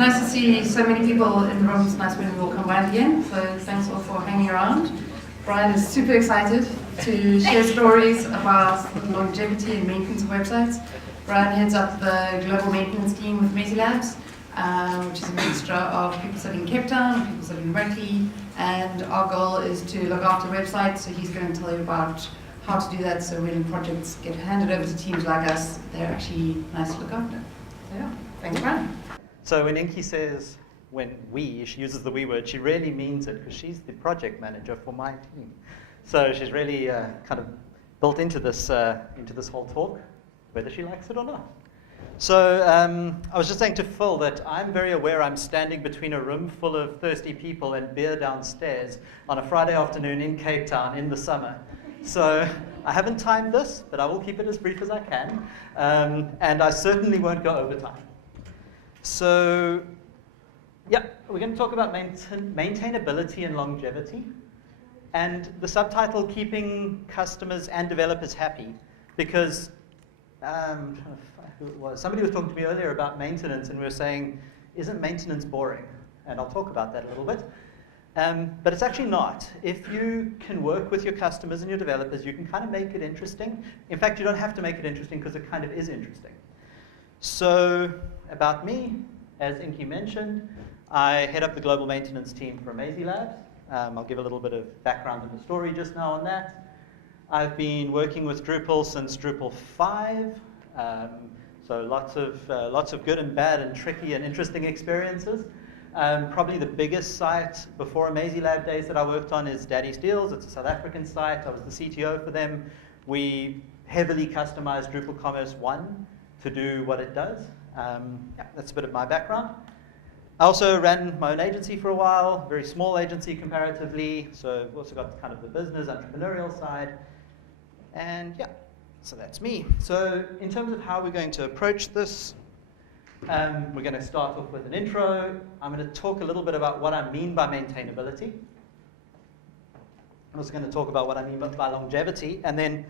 Nice to see so many people in the room. It's nice when we all combine again. So thanks all for hanging around. Bryan is super excited to share stories about longevity and maintenance of websites. Bryan heads up the global maintenance team with Amazee Labs, which is a mixture of people sitting in Cape Town, people sitting remotely, and our goal is to look after websites. So he's going to tell you about how to do that, so when projects get handed over to teams like us, they're actually nice to look after. So yeah, thanks Bryan. So when Inky says she uses the we word, she really means it because she's the project manager for my team. So she's really kind of built into this whole talk, whether she likes it or not. So I was just saying to Phil that I'm very aware I'm standing between a room full of thirsty people and beer downstairs on a Friday afternoon in Cape Town in the summer. So I haven't timed this, but I will keep it as brief as I can. And I certainly won't go over time. So yeah, we're going to talk about maintainability and longevity. And the subtitle, keeping customers and developers happy, because I'm trying to find who it was. Somebody was talking to me earlier about maintenance, and we were saying, isn't maintenance boring? And I'll talk about that a little bit. But it's actually not. If you can work with your customers and your developers, you can kind of make it interesting. In fact, you don't have to make it interesting because it kind of is interesting. So about me, as Inky mentioned, I head up the global maintenance team for Amazee Labs. I'll give a little bit of background in the story just now on that. I've been working with Drupal since Drupal 5, so lots of good and bad and tricky and interesting experiences. Probably the biggest site before Amazee Lab days that I worked on is Daddy's Deals. It's a South African site. I was the CTO for them. We heavily customized Drupal Commerce 1 to do what it does. Yeah, that's a bit of my background. I also ran my own agency for a while, very small agency comparatively. So I've also got kind of the business, entrepreneurial side. And yeah, so that's me. So in terms of how we're going to approach this, we're going to start off with an intro. I'm going to talk a little bit about what I mean by maintainability. I'm also going to talk about what I mean by longevity. And then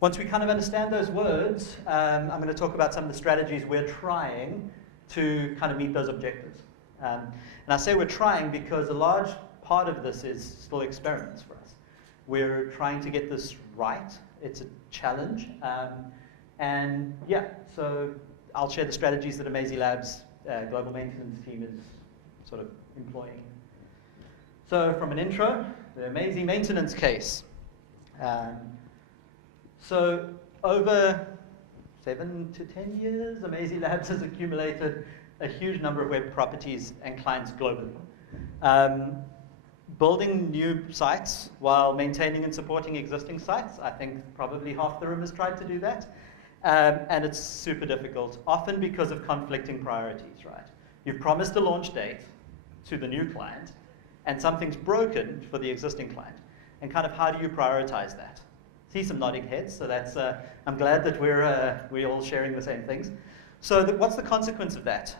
once we kind of understand those words, I'm going to talk about some of the strategies we're trying to kind of meet those objectives. And I say we're trying because a large part of this is still experiments for us. We're trying to get this right. It's a challenge. And yeah, so I'll share the strategies that Amazee Labs global maintenance team is sort of employing. So from an intro, the Amazee maintenance case. So over 7 to 10 years, Amazee Labs has accumulated a huge number of web properties and clients globally. Building new sites while maintaining and supporting existing sites, I think probably half the room has tried to do that. And it's super difficult, often because of conflicting priorities, right? You've promised a launch date to the new client, and something's broken for the existing client. And kind of how do you prioritize that? See some nodding heads, so that's, I'm glad that we're all sharing the same things. So what's the consequence of that?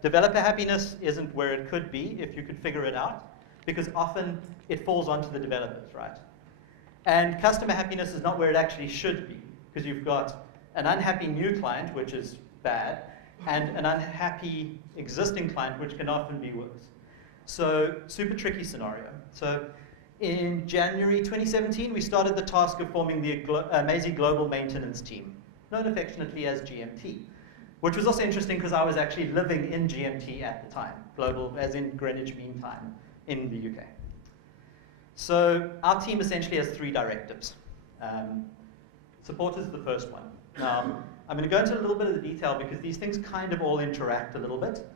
Developer happiness isn't where it could be if you could figure it out, because often it falls onto the developers, right? And customer happiness is not where it actually should be, because you've got an unhappy new client, which is bad, and an unhappy existing client, which can often be worse. So super tricky scenario. So in January 2017, we started the task of forming the Amazee Global Maintenance Team, known affectionately as GMT, which was also interesting because I was actually living in GMT at the time, global as in Greenwich Mean Time in the UK. So our team essentially has 3 directives. Support is the first one. Now, I'm going to go into a little bit of the detail because these things kind of all interact a little bit.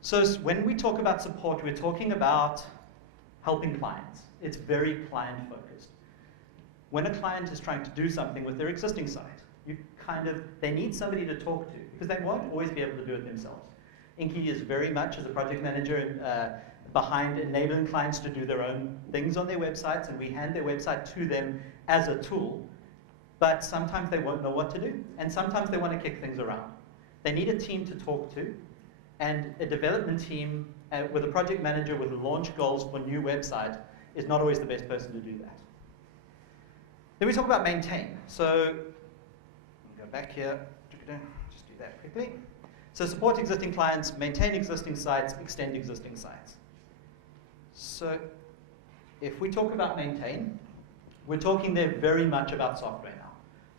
So when we talk about support, we're talking about helping clients. It's very client-focused. When a client is trying to do something with their existing site, they need somebody to talk to because they won't always be able to do it themselves. Inky is very much, as a project manager, behind enabling clients to do their own things on their websites, and we hand their website to them as a tool. But sometimes they won't know what to do, and sometimes they want to kick things around. They need a team to talk to, and a development team with a project manager with launch goals for new websites is not always the best person to do that. Then we talk about maintain. So go back here, just do that quickly. So support existing clients, maintain existing sites, extend existing sites. So if we talk about maintain, we're talking there very much about software now.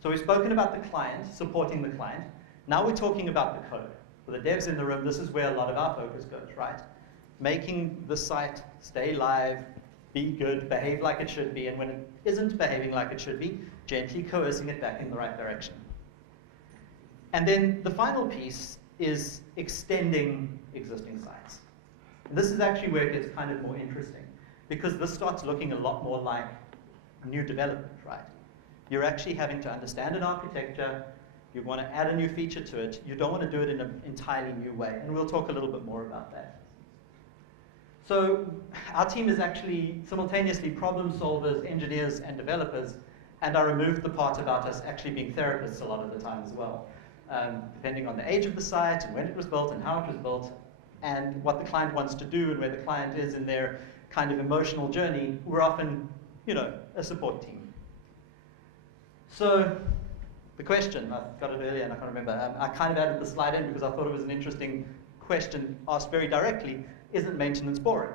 So we've spoken about the client, supporting the client. Now we're talking about the code. For the devs in the room, this is where a lot of our focus goes, right? Making the site stay live, be good, behave like it should be, and when it isn't behaving like it should be, gently coercing it back in the right direction. And then the final piece is extending existing sites. And this is actually where it gets kind of more interesting, because this starts looking a lot more like new development, right? You're actually having to understand an architecture, you want to add a new feature to it, you don't want to do it in an entirely new way, and we'll talk a little bit more about that. So our team is actually simultaneously problem solvers, engineers, and developers, and I removed the part about us actually being therapists a lot of the time as well, depending on the age of the site, and when it was built, and how it was built, and what the client wants to do, and where the client is in their kind of emotional journey. We're often, a support team. So the question, I got it earlier and I can't remember, I kind of added the slide in because I thought it was an interesting question asked very directly, isn't maintenance boring?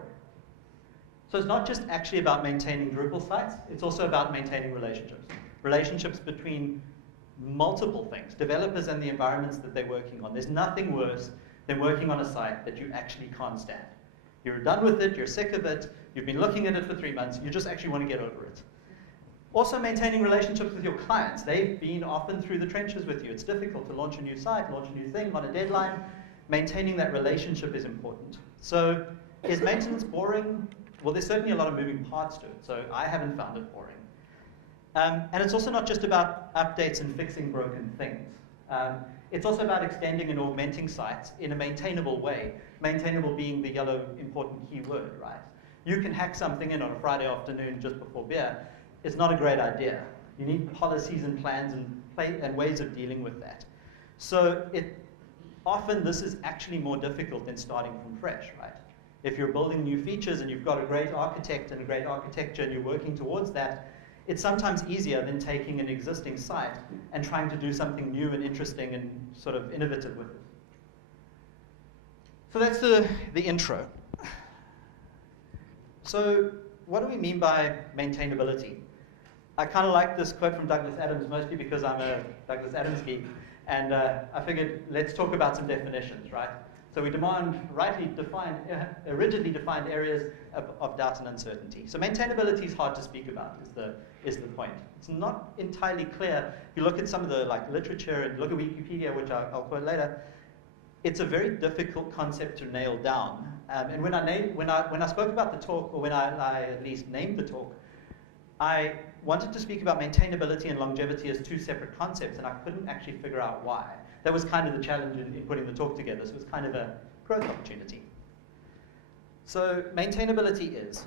So it's not just actually about maintaining Drupal sites, it's also about maintaining relationships. Relationships between multiple things, developers and the environments that they're working on. There's nothing worse than working on a site that you actually can't stand. You're done with it, you're sick of it, you've been looking at it for 3 months, you just actually want to get over it. Also maintaining relationships with your clients. They've been often through the trenches with you. It's difficult to launch a new site, launch a new thing on a deadline. Maintaining that relationship is important. So is maintenance boring? Well, there's certainly a lot of moving parts to it, so I haven't found it boring. And it's also not just about updates and fixing broken things. It's also about extending and augmenting sites in a maintainable way. Maintainable being the yellow important keyword, right? You can hack something in on a Friday afternoon just before beer. It's not a great idea. You need policies and plans and ways of dealing with that. So often this is actually more difficult than starting from fresh, right? If you're building new features and you've got a great architect and a great architecture and you're working towards that, it's sometimes easier than taking an existing site and trying to do something new and interesting and sort of innovative with it. So that's the intro. So what do we mean by maintainability? I kind of like this quote from Douglas Adams, mostly because I'm a Douglas Adams geek, and I figured let's talk about some definitions, right? So we demand rigidly defined areas of doubt and uncertainty. So maintainability is hard to speak about, is the point. It's not entirely clear. If you look at some of the literature and look at Wikipedia, which I'll quote later, it's a very difficult concept to nail down. And when I spoke about the talk, or when I at least named the talk, I wanted to speak about maintainability and longevity as two separate concepts, and I couldn't actually figure out why. That was kind of the challenge in putting the talk together, so it was kind of a growth opportunity. So maintainability is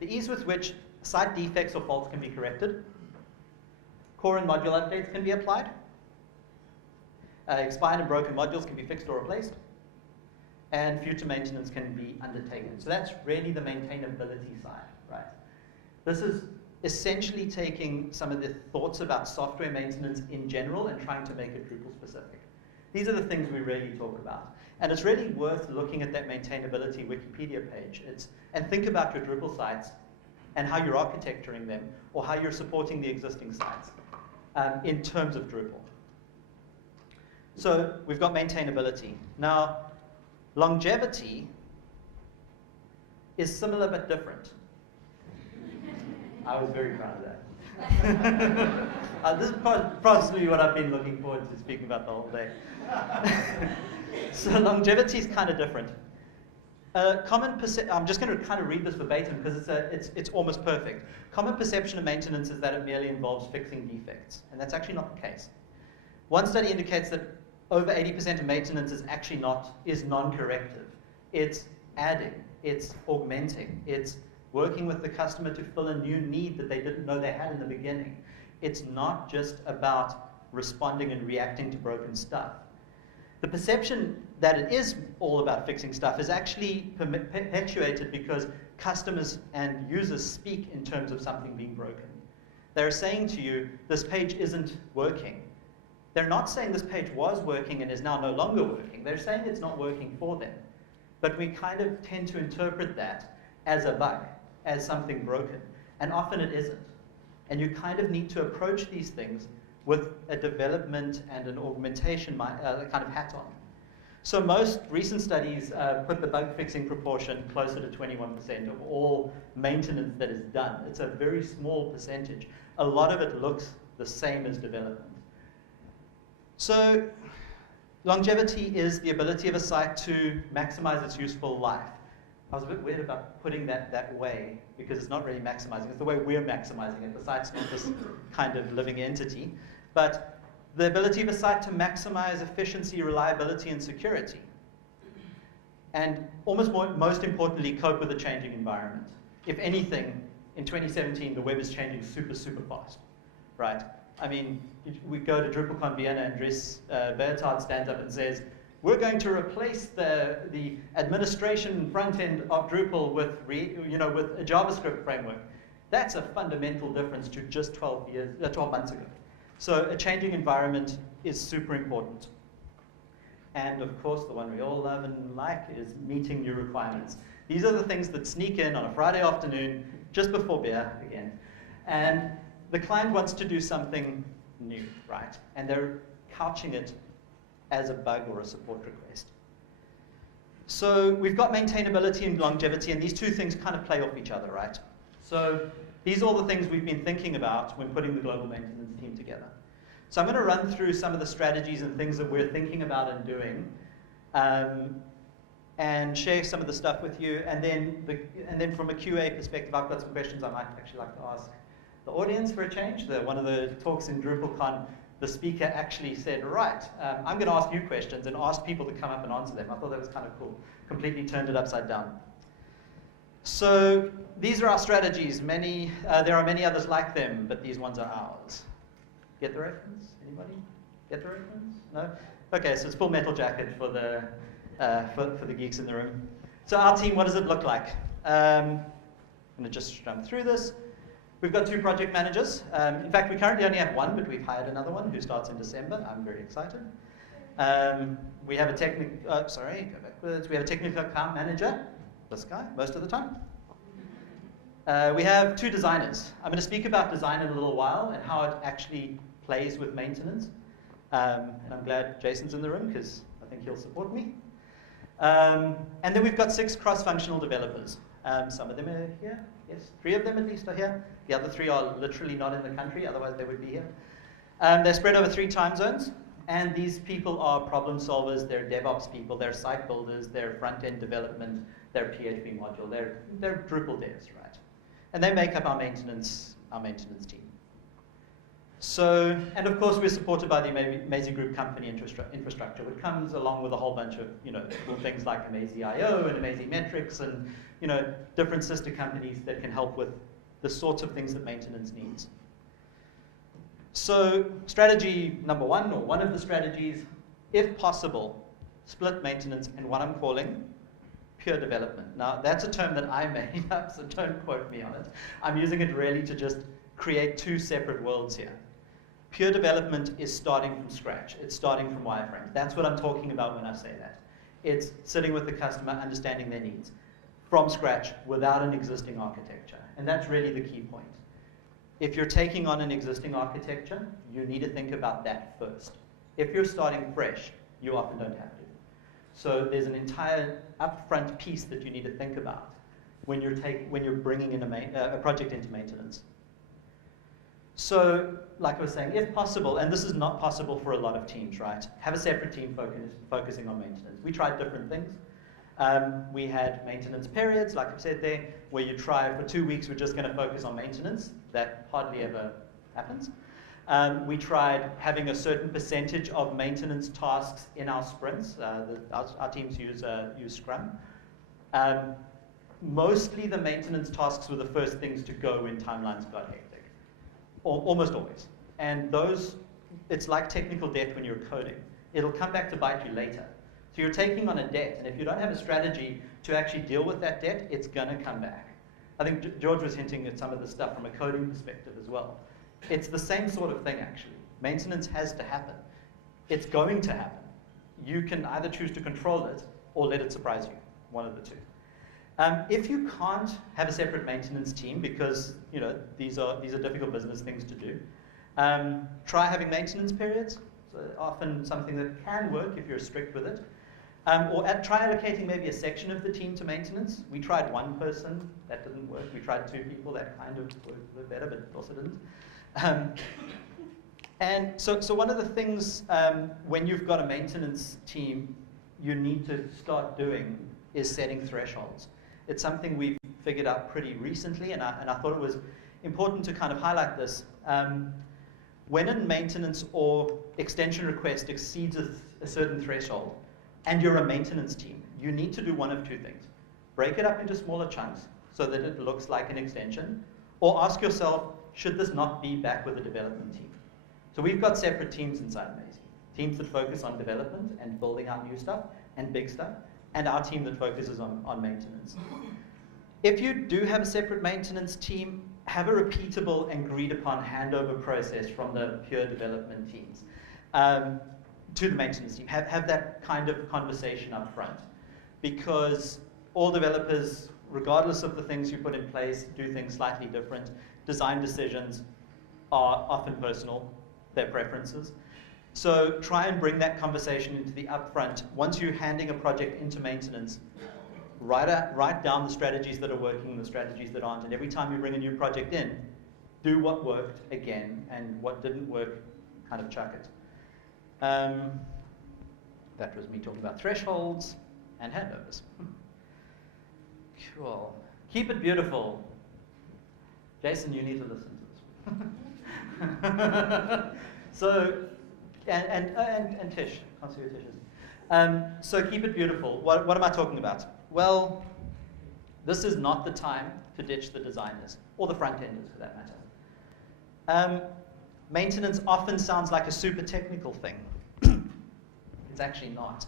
the ease with which site defects or faults can be corrected, core and module updates can be applied, expired and broken modules can be fixed or replaced, and future maintenance can be undertaken. So that's really the maintainability side, right? This is essentially taking some of the thoughts about software maintenance in general and trying to make it Drupal specific. These are the things we really talk about. And it's really worth looking at that maintainability Wikipedia page and think about your Drupal sites and how you're architecturing them or how you're supporting the existing sites in terms of Drupal. So we've got maintainability. Now, longevity is similar but different. I was very proud of that. This is possibly what I've been looking forward to speaking about the whole day. So longevity is kind of different. I'm just going to kind of read this verbatim because it's almost perfect. Common perception of maintenance is that it merely involves fixing defects, and that's actually not the case. One study indicates that over 80% of maintenance is non-corrective. It's adding, it's augmenting, it's working with the customer to fill a new need that they didn't know they had in the beginning. It's not just about responding and reacting to broken stuff. The perception that it is all about fixing stuff is actually perpetuated because customers and users speak in terms of something being broken. They're saying to you, this page isn't working. they're not saying this page was working and is now no longer working. They're saying it's not working for them. But we kind of tend to interpret that as a bug, as something broken. And often it isn't. And you kind of need to approach these things with a development and an augmentation kind of hat on. So most recent studies put the bug fixing proportion closer to 21% of all maintenance that is done. It's a very small percentage. A lot of it looks the same as development. So longevity is the ability of a site to maximize its useful life. I was a bit weird about putting that way because it's not really maximizing. It's the way we're maximizing it. The site's not this kind of living entity. But the ability of a site to maximize efficiency, reliability, and security. And most importantly, cope with a changing environment. If anything, in 2017, the web is changing super, super fast, right? I mean, we go to Drupal Camp Vienna and Dries Bertard stands up and says, we're going to replace the administration front end of Drupal with a JavaScript framework. That's a fundamental difference to just 12 months ago. So a changing environment is super important. And of course, the one we all love and like is meeting new requirements. These are the things that sneak in on a Friday afternoon, just before beer again. And the client wants to do something new, right? And they're couching it as a bug or a support request. So we've got maintainability and longevity, and these two things kind of play off each other, right? So these are all the things we've been thinking about when putting the global maintenance team together. So I'm going to run through some of the strategies and things that we're thinking about and doing, and share some of the stuff with you. And then from a QA perspective, I've got some questions I might actually like to ask the audience for a change. One of the talks in DrupalCon, the speaker actually said, right, I'm going to ask you questions and ask people to come up and answer them. I thought that was kind of cool. Completely turned it upside down. So these are our strategies. There are many others like them, but these ones are ours. Get the reference? Anybody? Get the reference? No? Okay, so it's Full Metal Jacket for the geeks in the room. So our team, what does it look like? I'm going to just run through this. We've got 2 project managers. In fact, we currently only have 1, but we've hired another one who starts in December. I'm very excited. We have a technical account manager. This guy, most of the time. We have 2 designers. I'm going to speak about design in a little while and how it actually plays with maintenance. And I'm glad Jason's in the room because I think he'll support me. And then we've got 6 cross-functional developers. Some of them are here. Yes, 3 of them at least are here. The other 3 are literally not in the country, otherwise they would be here. They're spread over 3 time zones. And these people are problem solvers, they're DevOps people, they're site builders, they're front-end development, they're PHP module, they're Drupal devs, right? And they make up our maintenance team. So, and of course we're supported by the Amazee Group company infrastructure, which comes along with a whole bunch of cool things like Amazee.io and Amazee Metrics and different sister companies that can help with the sorts of things that maintenance needs. So strategy number 1, or one of the strategies, if possible, split maintenance and what I'm calling pure development. Now, that's a term that I made up, so don't quote me on it. I'm using it really to just create 2 separate worlds here. Pure development is starting from scratch. It's starting from wireframes. That's what I'm talking about when I say that. It's sitting with the customer, understanding their needs from scratch without an existing architecture. And that's really the key point. If you're taking on an existing architecture, you need to think about that first. If you're starting fresh, you often don't have to. So there's an entire upfront piece that you need to think about when you're bringing in a project into maintenance. So, like I was saying, if possible, and this is not possible for a lot of teams, right? Have a separate team focusing on maintenance. We tried different things. We had maintenance periods, like I've said there, where you try for 2 weeks, we're just going to focus on maintenance. That hardly ever happens. We tried having a certain percentage of maintenance tasks in our sprints. Our teams use Scrum. Mostly the maintenance tasks were the first things to go when timelines got hectic, almost always. And those, it's like technical debt when you're coding. It'll come back to bite you later. So you're taking on a debt, and if you don't have a strategy to actually deal with that debt, it's going to come back. I think George was hinting at some of the stuff from a coding perspective as well. It's the same sort of thing, actually. Maintenance has to happen. It's going to happen. You can either choose to control it or let it surprise you, one of the two. If you can't have a separate maintenance team because these are difficult business things to do, try having maintenance periods. So often something that can work if you're strict with it. Or try allocating maybe a section of the team to maintenance. We tried one person, that didn't work. We tried 2 people, that kind of worked a little better, but also didn't. And so one of the things when you've got a maintenance team you need to start doing is setting thresholds. It's something we've figured out pretty recently, and I thought it was important to kind of highlight this. When a maintenance or extension request exceeds a certain threshold, and you're a maintenance team, you need to do one of 2 things. Break it up into smaller chunks so that it looks like an extension, or ask yourself, should this not be back with a development team? So we've got separate teams inside Amazee. Teams that focus on development and building out new stuff and big stuff, and our team that focuses on maintenance. If you do have a separate maintenance team, have a repeatable and agreed upon handover process from the pure development teams to the maintenance team. Have that kind of conversation up front, because all developers, regardless of the things you put in place, do things slightly different. Design decisions are often personal, their preferences. So try and bring that conversation into the upfront. Once you're handing a project into maintenance, write down the strategies that are working and the strategies that aren't. And every time you bring a new project in, do what worked again, and what didn't work, kind of chuck it. That was me talking about thresholds and handovers. Cool. Keep it beautiful. Jason, you need to listen to this. So, and Tish, can't see who Tish is. So keep it beautiful. What am I talking about? Well, this is not the time to ditch the designers, or the front-enders for that matter. Maintenance often sounds like a super technical thing. It's actually not.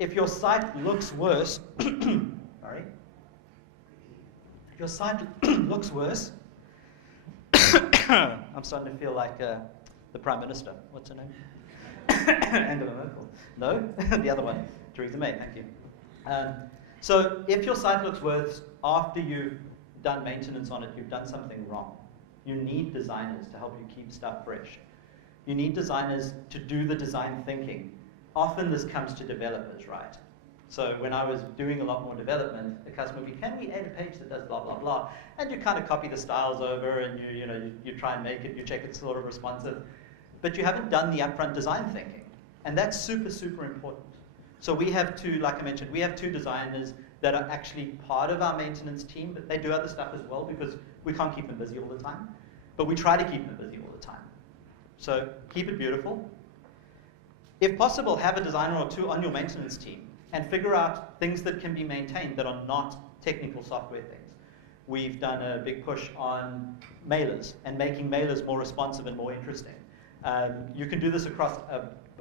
If your site looks worse, sorry. If your site looks worse, I'm starting to feel like the Prime Minister. What's her name? Angela Merkel. No, the other one, Theresa May. Thank you. So if your site looks worse after you've done maintenance on it, you've done something wrong. You need designers to help you keep stuff fresh. You need designers to do the design thinking. Often this comes to developers, right? So when I was doing a lot more development, the customer would be, can we add a page that does blah, blah, blah? And you kind of copy the styles over, and you try and make it, you check it's sort of responsive. But you haven't done the upfront design thinking. And that's super, super important. So we have 2, like I mentioned, we have 2 designers that are actually part of our maintenance team, but they do other stuff as well because we can't keep them busy all the time. But we try to keep them busy all the time. So keep it beautiful. If possible, have a designer or 2 on your maintenance team and figure out things that can be maintained that are not technical software things. We've done a big push on mailers and making mailers more responsive and more interesting. You can do this across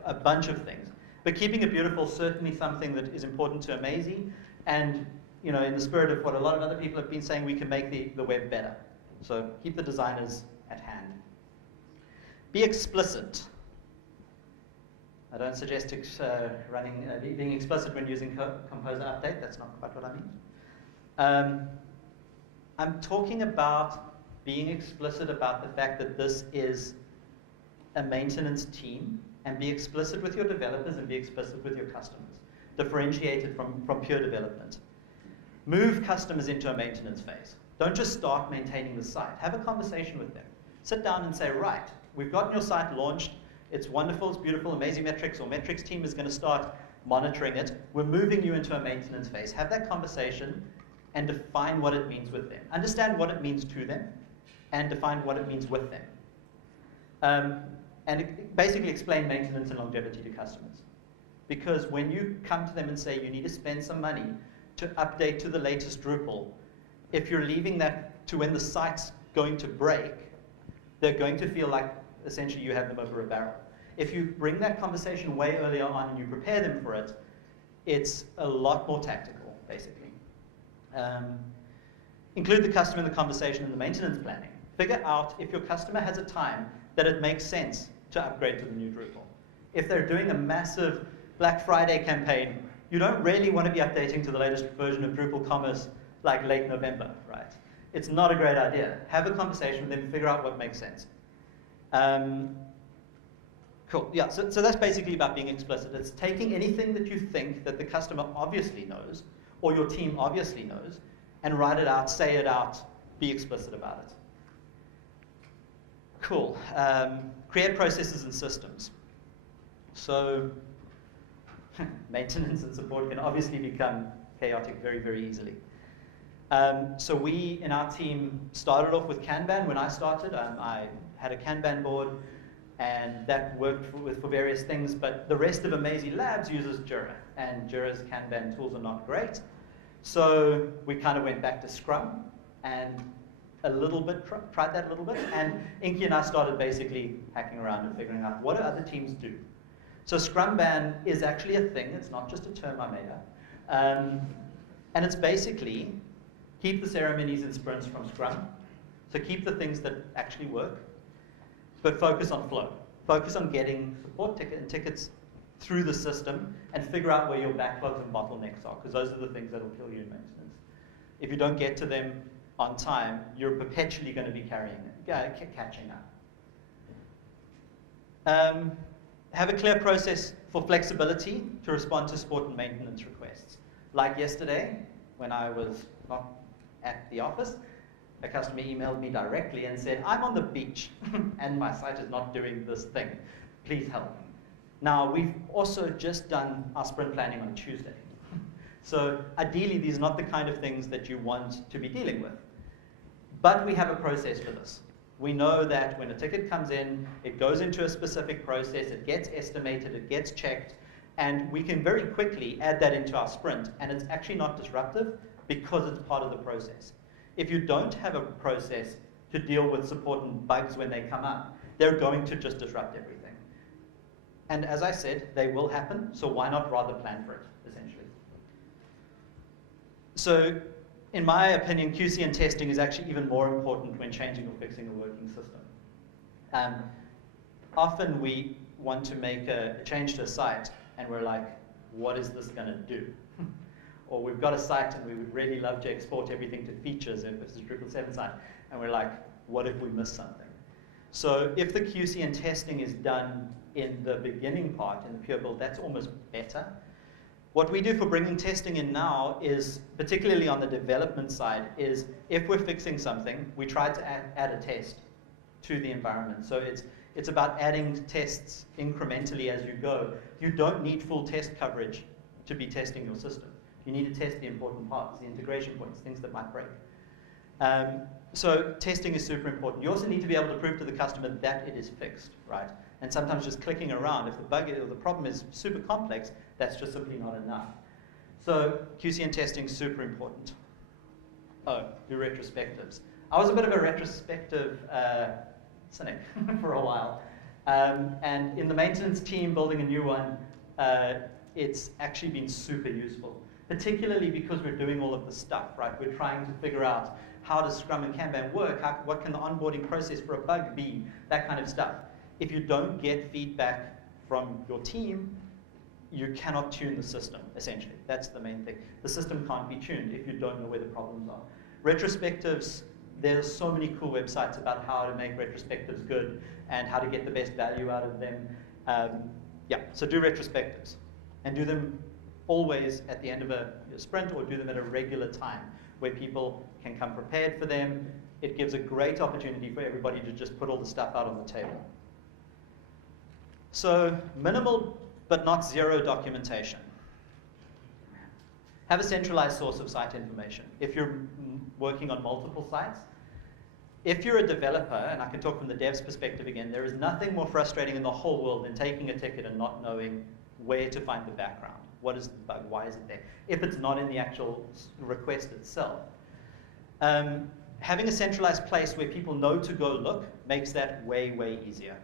a bunch of things. But keeping it beautiful is certainly something that is important to Amazee, and in the spirit of what a lot of other people have been saying, we can make the web better. So keep the designers at hand. Be explicit. I don't suggest being explicit when using Composer Update. That's not quite what I mean. I'm talking about being explicit about the fact that this is a maintenance team, and be explicit with your developers and be explicit with your customers. Differentiate it from pure development. Move customers into a maintenance phase. Don't just start maintaining the site. Have a conversation with them. Sit down and say, right, we've gotten your site launched. It's wonderful, it's beautiful. Amazee Metrics or Metrics team is going to start monitoring it. We're moving you into a maintenance phase. Have that conversation and define what it means with them. Understand what it means to them and define what it means with them. And basically explain maintenance and longevity to customers. Because when you come to them and say you need to spend some money to update to the latest Drupal, if you're leaving that to when the site's going to break, they're going to feel like essentially you have them over a barrel. If you bring that conversation way earlier on and you prepare them for it, it's a lot more tactical, basically. Include the customer in the conversation and the maintenance planning. Figure out if your customer has a time that it makes sense to upgrade to the new Drupal. If they're doing a massive Black Friday campaign, you don't really want to be updating to the latest version of Drupal Commerce like late November, right? It's not a great idea. Have a conversation with them, figure out what makes sense. Cool, yeah, so that's basically about being explicit. It's taking anything that you think that the customer obviously knows, or your team obviously knows, and write it out, say it out, be explicit about it. Cool, create processes and systems. So, maintenance and support can obviously become chaotic very, very easily. So we, in our team, started off with Kanban. When I started, I had a Kanban board, and that worked for various things, but the rest of Amazee Labs uses Jira, and Jira's Kanban tools are not great. So we kind of went back to Scrum, and a little bit, tried that a little bit, and Inky and I started basically hacking around and figuring out what do other teams do. So Scrumban is actually a thing, it's not just a term I made up. And it's basically keep the ceremonies and sprints from Scrum. So keep the things that actually work, but focus on flow. Focus on getting support tickets through the system and figure out where your backlogs and bottlenecks are, because those are the things that will kill you in maintenance. If you don't get to them on time, you're perpetually going to be catching up. Have a clear process for flexibility to respond to support and maintenance requests. Like yesterday, when I was not at the office, a customer emailed me directly and said, I'm on the beach and my site is not doing this thing. Please help me. Now, we've also just done our sprint planning on Tuesday. So ideally, these are not the kind of things that you want to be dealing with. But we have a process for this. We know that when a ticket comes in, it goes into a specific process, it gets estimated, it gets checked, and we can very quickly add that into our sprint, and it's actually not disruptive because it's part of the process. If you don't have a process to deal with support and bugs when they come up, they're going to just disrupt everything. And as I said, they will happen, so why not rather plan for it, essentially? So, in my opinion, QC and testing is actually even more important when changing or fixing a working system. Often we want to make a change to a site, and we're like, what is this going to do? Or we've got a site and we would really love to export everything to features if it's a Drupal 7 site, and we're like, what if we miss something? So if the QC and testing is done in the beginning part, in the pure build, that's almost better. What we do for bringing testing in now is, particularly on the development side, is if we're fixing something, we try to add a test to the environment. So it's about adding tests incrementally as you go. You don't need full test coverage to be testing your system. You need to test the important parts, the integration points, things that might break. So testing is super important. You also need to be able to prove to the customer that it is fixed, right? And sometimes just clicking around, if the bug or the problem is super complex, that's just simply not enough. So QC and testing is super important. Oh, do retrospectives. I was a bit of a retrospective cynic for a while. And in the maintenance team building a new one, it's actually been super useful, particularly because we're doing all of the stuff, right? We're trying to figure out how does Scrum and Kanban work, what can the onboarding process for a bug be, that kind of stuff. If you don't get feedback from your team, you cannot tune the system, essentially. That's the main thing. The system can't be tuned if you don't know where the problems are. Retrospectives, there's so many cool websites about how to make retrospectives good and how to get the best value out of them. Yeah, so do retrospectives. And do them always at the end of a sprint, or do them at a regular time where people can come prepared for them. It gives a great opportunity for everybody to just put all the stuff out on the table. So minimal but not zero documentation. Have a centralized source of site information. If you're working on multiple sites, if you're a developer, and I can talk from the dev's perspective again, there is nothing more frustrating in the whole world than taking a ticket and not knowing where to find the background. What is the bug? Why is it there? If it's not in the actual request itself. Having a centralized place where people know to go look makes that way, way easier.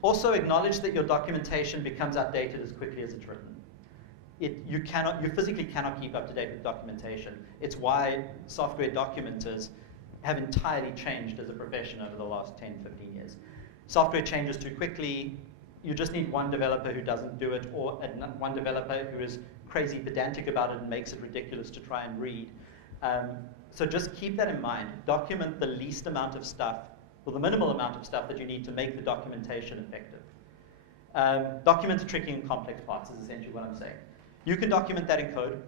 Also acknowledge that your documentation becomes outdated as quickly as it's written. You physically cannot keep up to date with documentation. It's why software documenters have entirely changed as a profession over the last 10, 15 years. Software changes too quickly. you just need one developer who doesn't do it, or one developer who is crazy pedantic about it and makes it ridiculous to try and read. So just keep that in mind. Document the least amount of stuff, or the minimal amount of stuff that you need to make the documentation effective. Document the tricky and complex parts is essentially what I'm saying. You can document that in code.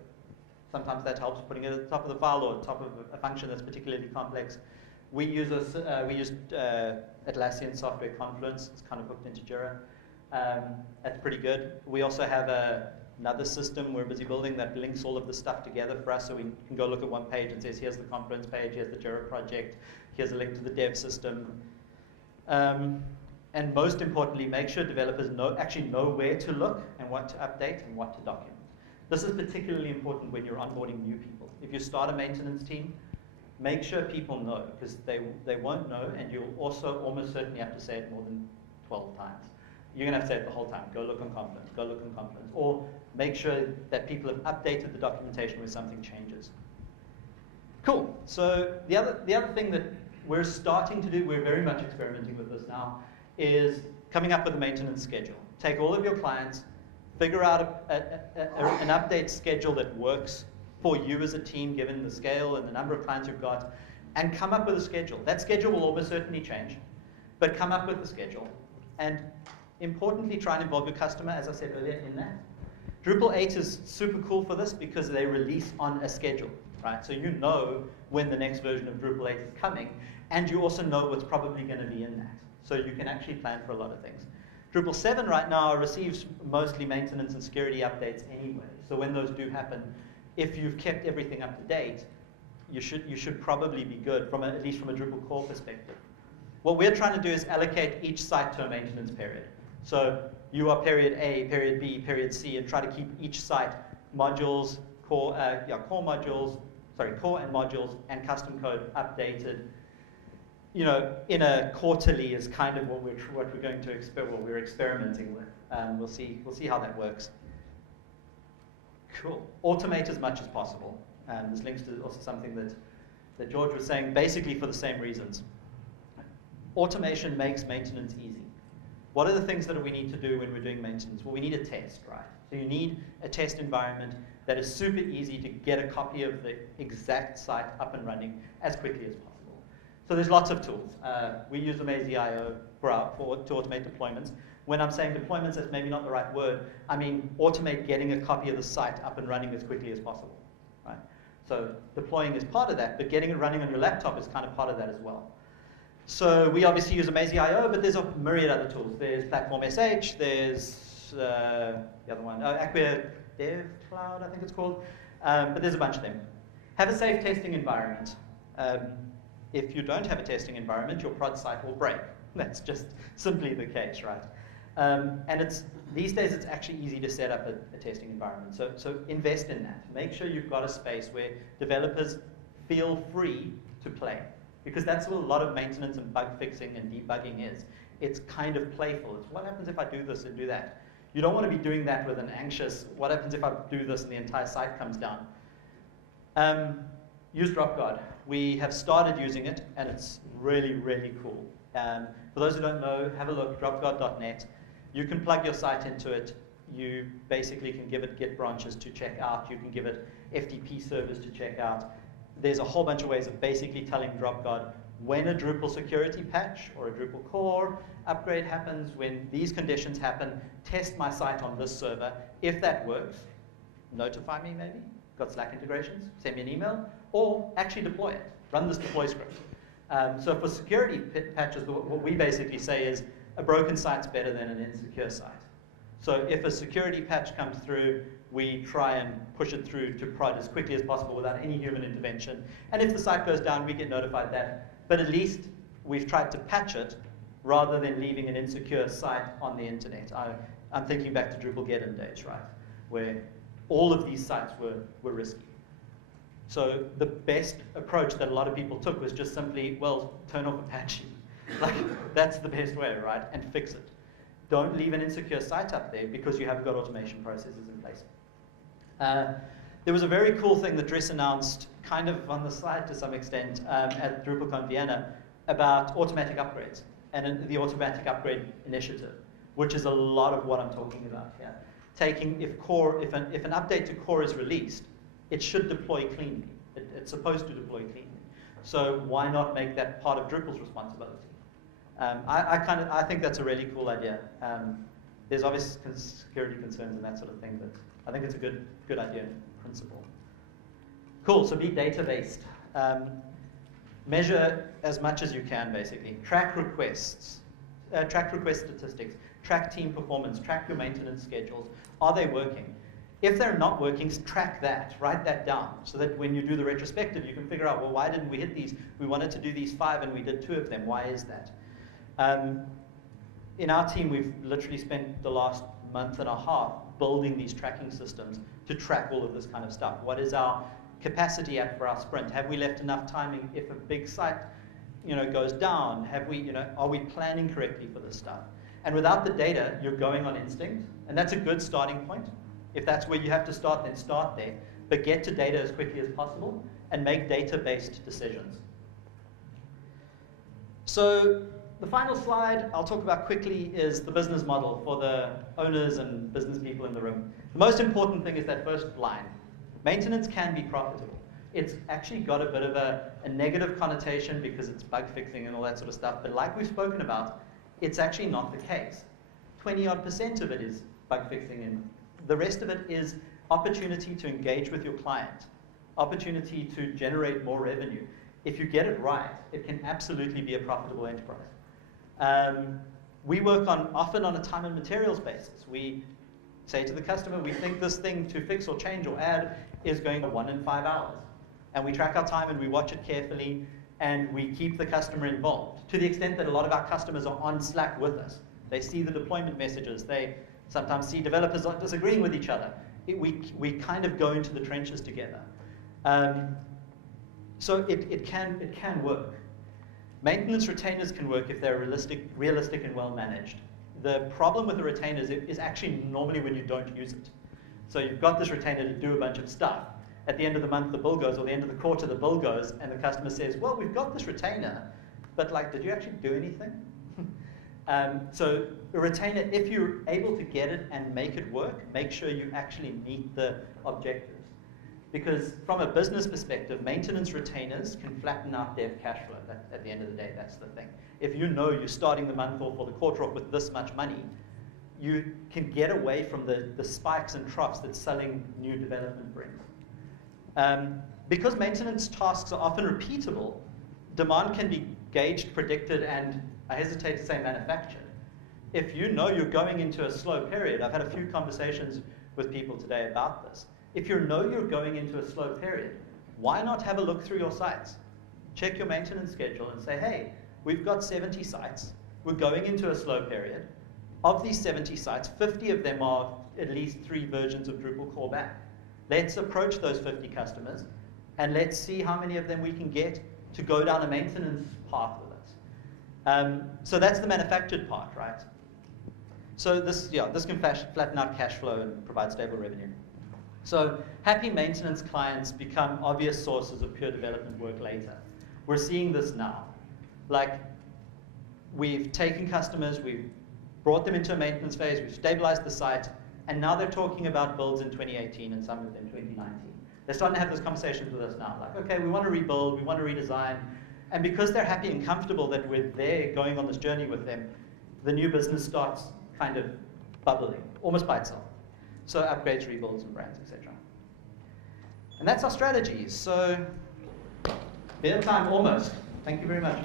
Sometimes that helps, putting it at the top of the file or top of a function that's particularly complex. We used Atlassian Software Confluence. It's kind of hooked into Jira. That's pretty good. We also have another system we're busy building that links all of the stuff together for us, so we can go look at one page and says, here's the Confluence page, here's the Jira project, here's a link to the dev system. And most importantly, make sure developers actually know where to look and what to update and what to document. This is particularly important when you're onboarding new people. If you start a maintenance team, make sure people know, because they won't know, and you'll also almost certainly have to say it more than 12 times. You're going to have to say it the whole time. Go look on Confluence, go look on Confluence. Or make sure that people have updated the documentation where something changes. Cool. So the other thing that we're starting to do, we're very much experimenting with this now, is coming up with a maintenance schedule. Take all of your clients, figure out an update schedule that works for you as a team, given the scale and the number of clients you've got, and come up with a schedule. That schedule will almost certainly change, but come up with a schedule. And importantly, try and involve your customer, as I said earlier, in that. Drupal 8 is super cool for this because they release on a schedule, right? So you know when the next version of Drupal 8 is coming, and you also know what's probably going to be in that. So you can actually plan for a lot of things. Drupal 7 right now receives mostly maintenance and security updates anyway. So when those do happen, if you've kept everything up to date, you should probably be good, at least from a Drupal core perspective. What we're trying to do is allocate each site to a maintenance period. So you are period A, period B, period C, and try to keep each site modules, core and modules and custom code updated. You know, in a quarterly is kind of what we're going to we're experimenting with. We'll see how that works. Cool. Automate as much as possible. This links to also something that George was saying, basically for the same reasons. Automation makes maintenance easy. What are the things that we need to do when we're doing maintenance? Well, we need a test, right? So you need a test environment that is super easy to get a copy of the exact site up and running as quickly as possible. So there's lots of tools. We use Amazee.io to automate deployments. When I'm saying deployments, that's maybe not the right word. I mean automate getting a copy of the site up and running as quickly as possible, right? So deploying is part of that, but getting it running on your laptop is kind of part of that as well. So we obviously use Amazee.io, but there's a myriad other tools. There's Platform SH, there's the other one, Acquia Dev Cloud, I think it's called. But there's a bunch of them. Have a safe testing environment. If you don't have a testing environment, your prod site will break. That's just simply the case, right? And these days it's actually easy to set up a testing environment. So invest in that. Make sure you've got a space where developers feel free to play. Because that's what a lot of maintenance and bug fixing and debugging is. It's kind of playful. It's what happens if I do this and do that? You don't want to be doing that with an anxious, what happens if I do this and the entire site comes down? Use DropGuard. We have started using it, and it's really, really cool. For those who don't know, have a look, dropguard.net. You can plug your site into it. You basically can give it Git branches to check out. You can give it FTP servers to check out. There's a whole bunch of ways of basically telling DropGuard when a Drupal security patch or a Drupal core upgrade happens, when these conditions happen, test my site on this server. If that works, notify me maybe. Got Slack integrations, send me an email, or actually deploy it. Run this deploy script. So for security patches, what we basically say is a broken site's better than an insecure site. So if a security patch comes through, we try and push it through to prod as quickly as possible without any human intervention. And if the site goes down, we get notified that. But at least we've tried to patch it rather than leaving an insecure site on the internet. I'm thinking back to Drupal Geddon days, right, where all of these sites were risky. So the best approach that a lot of people took was just simply, well, turn off Apache. Like, that's the best way, right? And fix it. Don't leave an insecure site up there because you haven't got automation processes in place. There was a very cool thing that Dries announced, kind of on the slide to some extent, at DrupalCon Vienna about automatic upgrades and the automatic upgrade initiative. which is a lot of what I'm talking about here. Taking, if an update to core is released, it should deploy cleanly. It's supposed to deploy cleanly. So why not make that part of Drupal's responsibility? I think that's a really cool idea. There's obvious security concerns and that sort of thing, but I think it's a good idea in principle. Cool, so be data-based. Measure as much as you can, basically. Track requests, track request statistics, track team performance, track your maintenance schedules. Are they working? If they're not working, track that, write that down, so that when you do the retrospective, you can figure out, well, why didn't we hit these? We wanted to do these 5 and we did 2 of them. Why is that? In our team, we've literally spent the last month and a half building these tracking systems to track all of this kind of stuff. What is our capacity at for our sprint? Have we left enough timing if a big site, goes down? Have we, are we planning correctly for this stuff? And without the data, you're going on instinct, and that's a good starting point. If that's where you have to start, then start there. But get to data as quickly as possible and make data-based decisions. So the final slide I'll talk about quickly is the business model for the owners and business people in the room. The most important thing is that first line. Maintenance can be profitable. It's actually got a bit of a negative connotation because it's bug fixing and all that sort of stuff. But like we've spoken about, it's actually not the case. 20% of it is bug fixing, and the rest of it is opportunity to engage with your client, opportunity to generate more revenue. If you get it right, it can absolutely be a profitable enterprise. We work often on a time and materials basis. We say to the customer, we think this thing to fix or change or add is going to 1 in 5 hours. And we track our time and we watch it carefully, and we keep the customer involved to the extent that a lot of our customers are on Slack with us. They see the deployment messages. They sometimes see developers disagreeing with each other. We kind of go into the trenches together. So it can work. Maintenance retainers can work if they're realistic and well managed. The problem with the retainers is actually normally when you don't use it. So you've got this retainer to do a bunch of stuff. At the end of the month, the bill goes, or the end of the quarter, the bill goes, and the customer says, well, we've got this retainer, but did you actually do anything? So a retainer, if you're able to get it and make it work, make sure you actually meet the objectives. Because from a business perspective, maintenance retainers can flatten out dev cash flow. At the end of the day, that's the thing. If you know you're starting the month off or the quarter off with this much money, you can get away from the spikes and troughs that selling new development brings. Because maintenance tasks are often repeatable, demand can be gauged, predicted, and I hesitate to say manufactured. If you know you're going into a slow period, I've had a few conversations with people today about this. If you know you're going into a slow period, why not have a look through your sites? Check your maintenance schedule and say, hey, we've got 70 sites. We're going into a slow period. Of these 70 sites, 50 of them are at least 3 versions of Drupal core back. Let's approach those 50 customers and let's see how many of them we can get to go down a maintenance path with us. So that's the manufactured part, right? So this can flatten out cash flow and provide stable revenue. So happy maintenance clients become obvious sources of pure development work later. We're seeing this now. We've taken customers, we've brought them into a maintenance phase, we've stabilized the site, and now they're talking about builds in 2018 and some of them 2019. They're starting to have those conversations with us now. Okay, we want to rebuild, we want to redesign. And because they're happy and comfortable that we're there going on this journey with them, the new business starts kind of bubbling, almost by itself. So upgrades, rebuilds, and brands, etc. And that's our strategy. So, bit of time almost. Thank you very much.